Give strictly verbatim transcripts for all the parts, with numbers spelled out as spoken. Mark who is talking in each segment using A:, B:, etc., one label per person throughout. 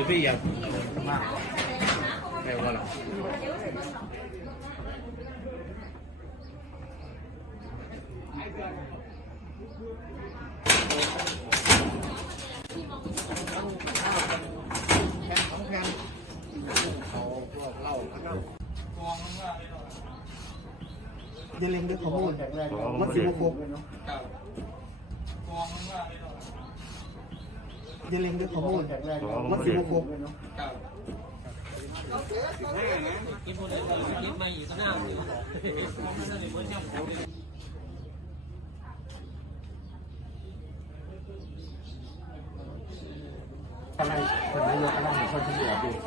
A: พี่อย่าเร็วกว่าเราแผ่นสองแผ่นเขาพวกเหล้าข้างนอกอย่าเล่นด้วยข้อมูลมันสิบหกอย่าเล่นด้วยข้อมูลมันสิบหกอะไรคนนายกอะไรคนที่เหลือดี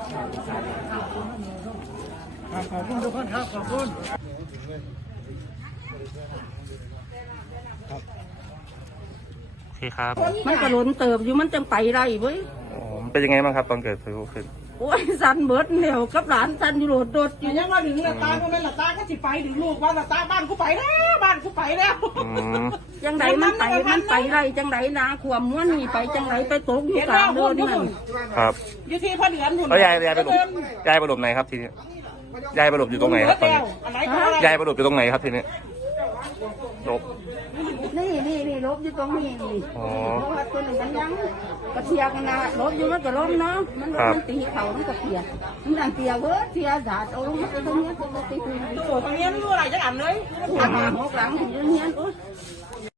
A: ขอบคุณทุกคนครับขอบคุณ
B: โอเคครับ
C: มันก็ล้นเติบอยู่มันจังไปไรเว้ย
B: อ๋อมันเป็นยังไงบ้างครับตอนเกิดพายุขึ้น
C: โอ้ยสันเบิดเหนียวกับหลานสันอยู่โหลดโดดอยู่
D: ยังว่าถึงละตาก็ไม่ละตาก็สิไปถึงลูกว่าละตาบ้านกูไปแล้วบ้านกูไปแล้ว
C: จังไรมันไปมันไปไรจังไรนะขวมม้วนนี่ไปจังไรไปตกอยู่กลางเดินมัน
B: ครับ
D: อยู่ที่พ่อเดือนหุ่น
B: แล้วยายยายไปหลบยายไปหลบไหนครับทีนี้ยายไปหลบอยู่ตรงไหนครับตอนนี้ยายไปหลบอยู่ตรงไหนครับทีนี้หลบ
C: นี่นี่นี่ลบอยู่ตรงนี้นี่เพราะว่าตัวนี้มันยังกระเทียกันนะลบอยู่มันก็ล้มเนาะมันมันตีเข่ามันก็เปียกมันดันเปียกเว้ยเทียสาดเอาลงมาตรงนี้ตรงนี้ตรงนี้
D: ตัวตรงนี้ไม่รู้อะไรจะอ่านเลย
C: หัวหลังถึงเนี้ย